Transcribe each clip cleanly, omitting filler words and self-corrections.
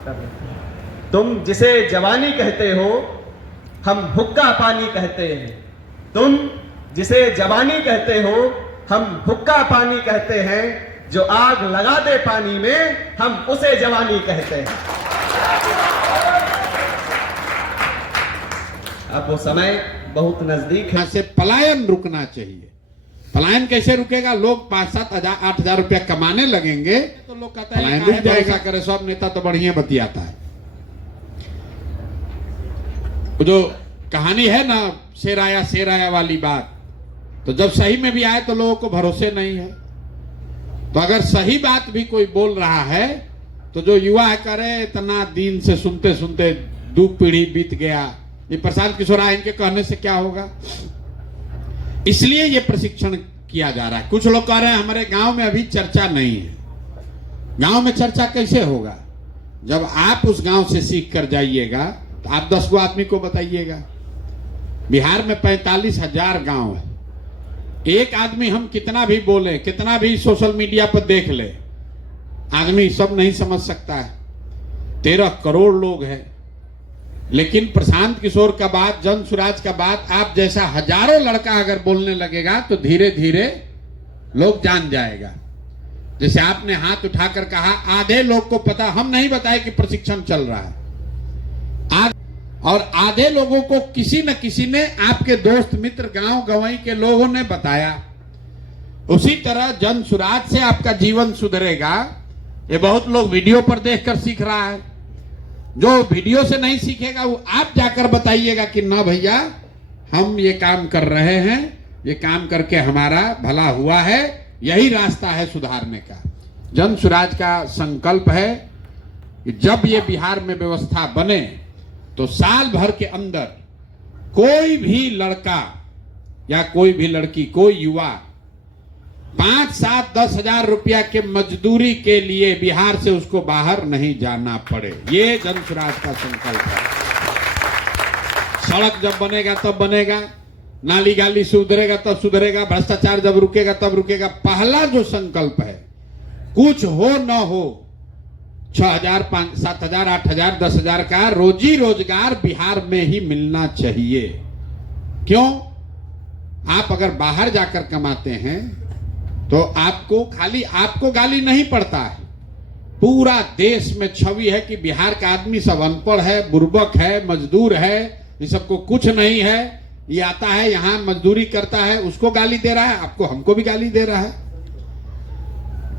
तुम जिसे जवानी कहते हो हम हुक्का पानी कहते हैं। तुम जिसे जवानी कहते हो हम हुक्का पानी कहते हैं। जो आग लगा दे पानी में हम उसे जवानी कहते हैं। अब वो समय बहुत नजदीक है। यहां से पलायन रुकना चाहिए। पलायन कैसे रुकेगा? लोग 5-7 हजार 8 हजार रुपया कमाने लगेंगे तो लोग कहता है पलायन रुक जाएगा। करे सब नेता तो बढ़िया बतियाता है। जो कहानी है ना शेर आया वाली बात, तो जब सही में भी आए तो लोगों को भरोसे नहीं है। तो अगर सही बात भी कोई बोल रहा है तो जो युवा है करे इतना दिन से सुनते सुनते 2 पीढ़ी बीत गया। ये प्रशांत किशोर इनके कहने से क्या होगा? इसलिए ये प्रशिक्षण किया जा रहा है। कुछ लोग कह रहे हैं हमारे गांव में अभी चर्चा नहीं है। गांव में चर्चा कैसे होगा? जब आप उस गांव से सीख कर जाइएगा तो आप 10 गो आदमी को बताइएगा। बिहार में 45,000 गांव है। एक आदमी हम कितना भी बोले, कितना भी सोशल मीडिया पर देख ले, आदमी सब नहीं समझ सकता है। 13 करोड़ लोग हैं। लेकिन प्रशांत किशोर का बात, जन सुराज का बात आप जैसा हजारों लड़का अगर बोलने लगेगा तो धीरे धीरे लोग जान जाएगा। जैसे आपने हाथ उठाकर कहा, आधे लोग को पता, हम नहीं बताए कि प्रशिक्षण चल रहा है। और आधे लोगों को किसी न किसी ने, आपके दोस्त मित्र गांव गंवई के लोगों ने बताया। उसी तरह जन सुराज से आपका जीवन सुधरेगा। ये बहुत लोग वीडियो पर देखकर सीख रहा है। जो वीडियो से नहीं सीखेगा वो आप जाकर बताइएगा कि ना भैया हम ये काम कर रहे हैं, ये काम करके हमारा भला हुआ है, यही रास्ता है सुधारने का। जन सुराज का संकल्प है कि जब ये बिहार में व्यवस्था बने तो साल भर के अंदर कोई भी लड़का या कोई भी लड़की, कोई युवा 5, 7, 10 हजार रुपया के मजदूरी के लिए बिहार से उसको बाहर नहीं जाना पड़े। ये जन सुराज का संकल्प है। सड़क जब बनेगा तब बनेगा, नाली गाली सुधरेगा तब सुधरेगा, भ्रष्टाचार जब रुकेगा तब रुकेगा। पहला जो संकल्प है, कुछ हो न हो 6,000, 5, 7 हजार, 8 हजार, 10 हजार का रोजी रोजगार बिहार में ही मिलना चाहिए। क्यों? आप अगर बाहर जाकर कमाते हैं तो आपको गाली नहीं पड़ता है। पूरा देश में छवि है कि बिहार का आदमी सब अनपढ़ है, बुर्बक है, मजदूर है, ये सबको कुछ नहीं है। ये आता है यहां मजदूरी करता है, उसको गाली दे रहा है, आपको हमको भी गाली दे रहा है।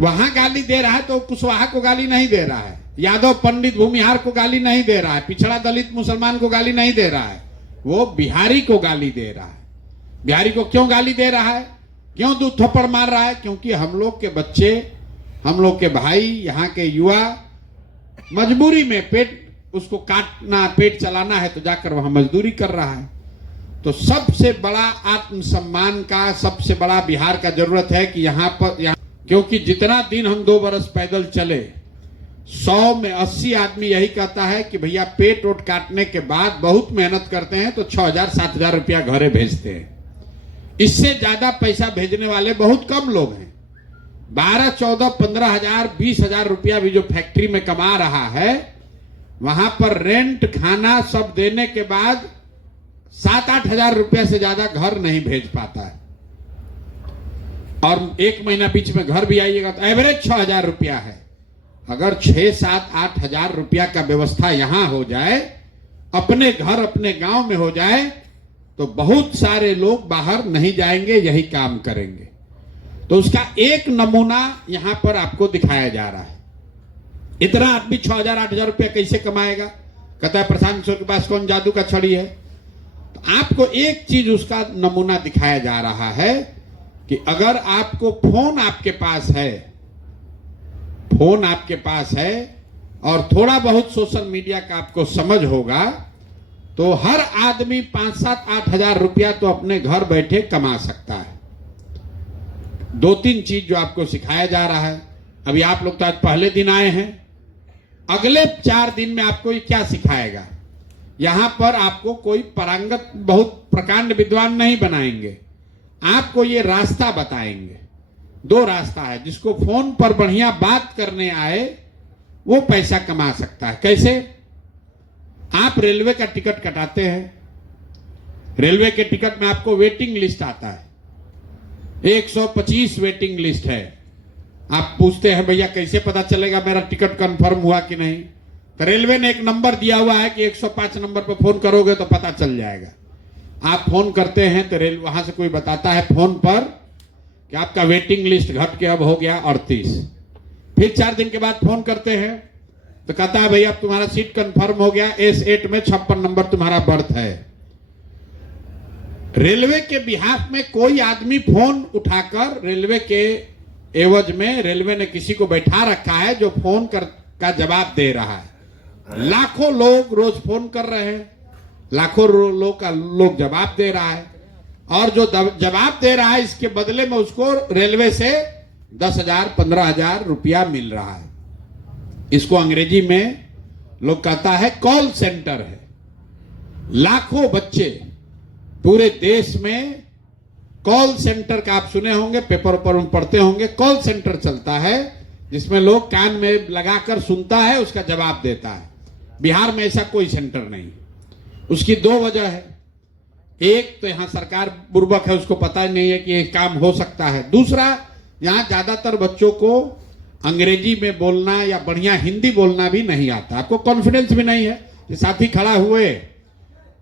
वहां गाली दे रहा है तो कुशवाहा को गाली नहीं दे रहा है, यादव पंडित भूमिहार को गाली नहीं दे रहा है, पिछड़ा दलित मुसलमान को गाली नहीं दे रहा है, वो बिहारी को गाली दे रहा है। बिहारी को क्यों गाली दे रहा है? क्यों 2 थप्पड़ मार रहा है? क्योंकि हम लोग के बच्चे, हम लोग के भाई, यहाँ के युवा मजबूरी में उसको काटना, पेट चलाना है तो जाकर वहां मजदूरी कर रहा है। तो सबसे बड़ा आत्मसम्मान का, सबसे बड़ा बिहार का जरूरत है कि क्योंकि जितना दिन हम 2 बरस पैदल चले, 100 में 80 आदमी यही कहता है कि भैया पेट ओट काटने के बाद बहुत मेहनत करते हैं तो 6,000, 7,000 रुपया घरे भेजते हैं। इससे ज्यादा पैसा भेजने वाले बहुत कम लोग हैं। 12, 14, 15 हजार, 20 हजार रुपया भी जो फैक्ट्री में कमा रहा है, वहां पर रेंट, खाना सब देने के बाद 7-8 हजार रुपया से ज्यादा घर नहीं भेज पाता है। और 1 महीना बीच में घर भी आइएगा तो एवरेज 6 हजार रुपया है। अगर 6, 7, 8 हजार रुपया का व्यवस्था यहां हो जाए, अपने घर अपने गांव में हो जाए, तो बहुत सारे लोग बाहर नहीं जाएंगे, यही काम करेंगे। तो उसका एक नमूना यहां पर आपको दिखाया जा रहा है। इतना आदमी 6,000, 8,000 रुपया कैसे कमाएगा? कहता है प्रशांत किशोर के पास कौन जादू का छड़ी है? तो आपको एक चीज उसका नमूना दिखाया जा रहा है कि अगर आपको फोन आपके पास है और थोड़ा बहुत सोशल मीडिया का आपको समझ होगा तो हर आदमी 5, 7, 8 हजार रुपया तो अपने घर बैठे कमा सकता है। 2-3 चीज जो आपको सिखाया जा रहा है। अभी आप लोग तो आज पहले दिन आए हैं, अगले 4 दिन में आपको ये क्या सिखाएगा? यहां पर आपको कोई पारंगत, बहुत प्रकांड विद्वान नहीं बनाएंगे, आपको ये रास्ता बताएंगे। 2 रास्ता है। जिसको फोन पर बढ़िया बात करने आए वो पैसा कमा सकता है। कैसे? आप रेलवे का टिकट कटाते हैं, रेलवे के टिकट में आपको वेटिंग लिस्ट आता है, 125 वेटिंग लिस्ट है। आप पूछते हैं भैया कैसे पता चलेगा मेरा टिकट कंफर्म हुआ कि नहीं? तो रेलवे ने एक नंबर दिया हुआ है कि 105 नंबर पर फोन करोगे तो पता चल जाएगा। आप फोन करते हैं तो रेल वहां से कोई बताता है फोन पर कि आपका वेटिंग लिस्ट घट के अब हो गया 38। फिर 4 दिन के बाद फोन करते हैं तो कहता है भैया अब तुम्हारा सीट कंफर्म हो गया, S8 में 56 नंबर तुम्हारा बर्थ है। रेलवे के बिहाफ में कोई आदमी फोन उठाकर, रेलवे के एवज में रेलवे ने किसी को बैठा रखा है जो फोन का जवाब दे रहा है। लाखों लोग रोज फोन कर रहे हैं, लाखों लोग जवाब दे रहा है, और जो जवाब दे रहा है इसके बदले में उसको रेलवे से 10,000 15,000 रुपया मिल रहा है। इसको अंग्रेजी में लोग कहता है कॉल सेंटर है। लाखों बच्चे पूरे देश में कॉल सेंटर का आप सुने होंगे, पेपर पर पढ़ते होंगे, कॉल सेंटर चलता है जिसमें लोग कान में लगाकर सुनता है, उसका जवाब देता है। बिहार में ऐसा कोई सेंटर नहीं। उसकी 2 वजह है। एक तो यहां सरकार बुर्बक है, उसको पता ही नहीं है कि ये काम हो सकता है। दूसरा, यहां ज्यादातर बच्चों को अंग्रेजी में बोलना या बढ़िया हिंदी बोलना भी नहीं आता, आपको कॉन्फिडेंस भी नहीं है। ये साथी खड़ा हुए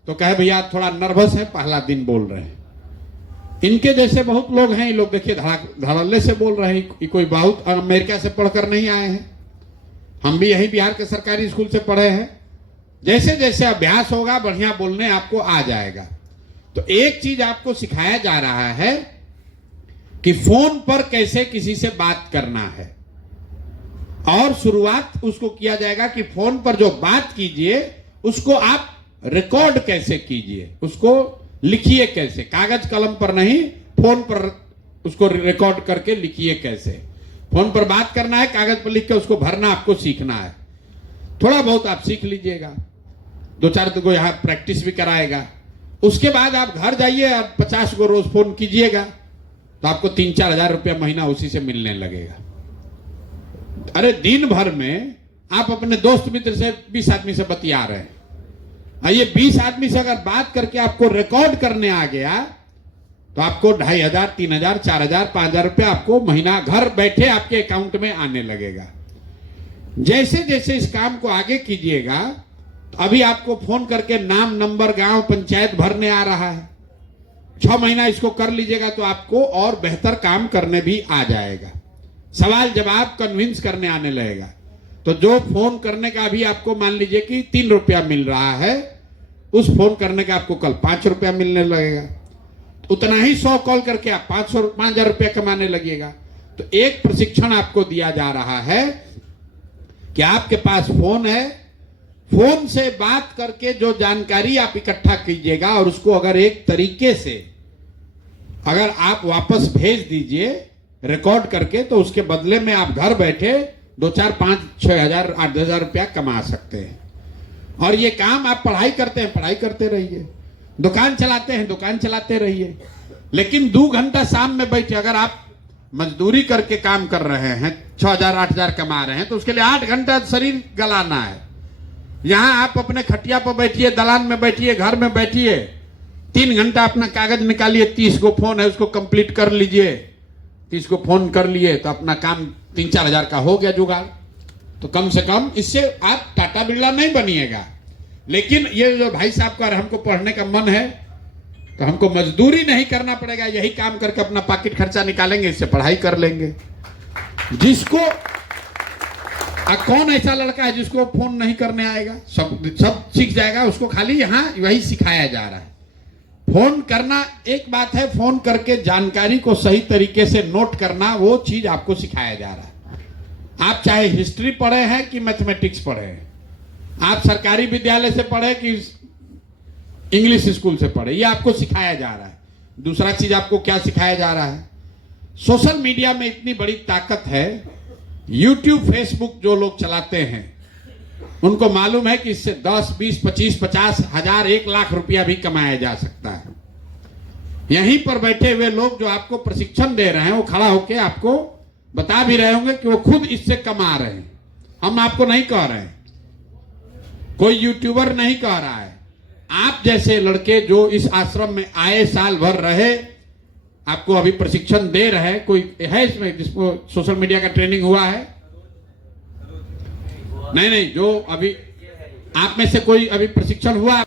तो कहे भैया थोड़ा नर्वस है, पहला दिन बोल रहे हैं। इनके जैसे बहुत लोग हैं, ये लोग देखिए धड़ल्ले से बोल रहे हैं। ये कोई बहुत अमेरिका से पढ़कर नहीं आए हैं, हम भी यही बिहार के सरकारी स्कूल से पढ़े हैं। जैसे जैसे अभ्यास होगा बढ़िया बोलने आपको आ जाएगा। तो एक चीज आपको सिखाया जा रहा है कि फोन पर कैसे किसी से बात करना है, और शुरुआत उसको किया जाएगा कि फोन पर जो बात कीजिए उसको आप रिकॉर्ड कैसे कीजिए, उसको लिखिए कैसे, कागज कलम पर नहीं, फोन पर उसको रिकॉर्ड करके लिखिए कैसे। फोन पर बात करना है, कागज पर लिख के उसको भरना आपको सीखना है। थोड़ा बहुत आप सीख लीजिएगा, 2-4 को यहां प्रैक्टिस भी कराएगा। उसके बाद आप घर जाइए और 50 को रोज फोन कीजिएगा तो आपको 3-4 हजार रुपया महीना उसी से मिलने लगेगा। अरे दिन भर में आप अपने दोस्त मित्र से 20 आदमी से बतिया रहे हैं, ये 20 आदमी से अगर बात करके आपको रिकॉर्ड करने आ गया तो आपको 2,500, 3,000, 4,000, 5,000 रुपया आपको महीना घर बैठे आपके अकाउंट में आने लगेगा। जैसे जैसे इस काम को आगे कीजिएगा तो अभी आपको फोन करके नाम, नंबर, गांव, पंचायत भरने आ रहा है। 6 महीना इसको कर लीजिएगा तो आपको और बेहतर काम करने भी आ जाएगा। सवाल जवाब कन्विंस करने आने लगेगा। तो जो फोन करने का अभी आपको मान लीजिए कि 3 रुपया मिल रहा है, उस फोन करने का आपको कल 5 रुपया मिलने लगेगा। तो उतना ही 100 कॉल करके आप 5,000 रुपया कमाने लगेगा। तो एक प्रशिक्षण आपको दिया जा रहा है कि आपके पास फोन है, फोन से बात करके जो जानकारी आप इकट्ठा कीजिएगा और उसको अगर एक तरीके से अगर आप वापस भेज दीजिए रिकॉर्ड करके, तो उसके बदले में आप घर बैठे 2-4, 5, 6 हजार, 8,000 रुपया कमा सकते हैं। और ये काम आप पढ़ाई करते हैं, पढ़ाई करते रहिए, दुकान चलाते हैं, दुकान चलाते रहिए, लेकिन 2 घंटा शाम में बैठे अगर आप मजदूरी करके काम कर रहे हैं, 6,000, 8,000 कमा रहे हैं, तो उसके लिए 8 घंटा शरीर गलाना है। यहां आप अपने खटिया पर बैठिए, दलान में बैठिए, घर में बैठिए, 3 घंटा अपना कागज निकालिए, 30 को फोन है उसको कंप्लीट कर लीजिए। 30 को फोन कर लिए तो अपना काम 3-4 हजार का हो गया जुगाड़। तो कम से कम इससे आप टाटा बिरला नहीं बनिएगा। लेकिन ये जो भाई साहब का हमको पढ़ने का मन है तो हमको मजदूरी नहीं करना पड़ेगा, यही काम करके अपना पॉकेट खर्चा निकालेंगे, इससे पढ़ाई कर लेंगे। जिसको कौन ऐसा लड़का है जिसको फोन नहीं करने आएगा? सब सीख जाएगा, उसको खाली यहाँ वही सिखाया जा रहा है। फोन करना एक बात है, फोन करके जानकारी को सही तरीके से नोट करना वो चीज आपको सिखाया जा रहा है। आप चाहे हिस्ट्री पढ़े हैं कि मैथमेटिक्स पढ़े हैं, आप सरकारी विद्यालय से पढ़े कि इंग्लिश स्कूल से पढ़े, ये आपको सिखाया जा रहा है। दूसरा चीज आपको क्या सिखाया जा रहा है? सोशल मीडिया में इतनी बड़ी ताकत है, यूट्यूब, फेसबुक जो लोग चलाते हैं उनको मालूम है कि इससे 10, 20, 25, 50 हजार, 1 लाख रुपया भी कमाया जा सकता है। यहीं पर बैठे हुए लोग जो आपको प्रशिक्षण दे रहे हैं वो खड़ा होकर आपको बता भी रहे होंगे कि वो खुद इससे कमा रहे हैं। हम आपको नहीं कह रहे हैं, कोई यूट्यूबर नहीं कह रहा है, आप जैसे लड़के जो इस आश्रम में आए, साल भर रहे, आपको अभी प्रशिक्षण दे रहे हैं, कोई है इसमें जिसको सोशल मीडिया का ट्रेनिंग हुआ है? नहीं, जो अभी आप में से कोई अभी प्रशिक्षण हुआ?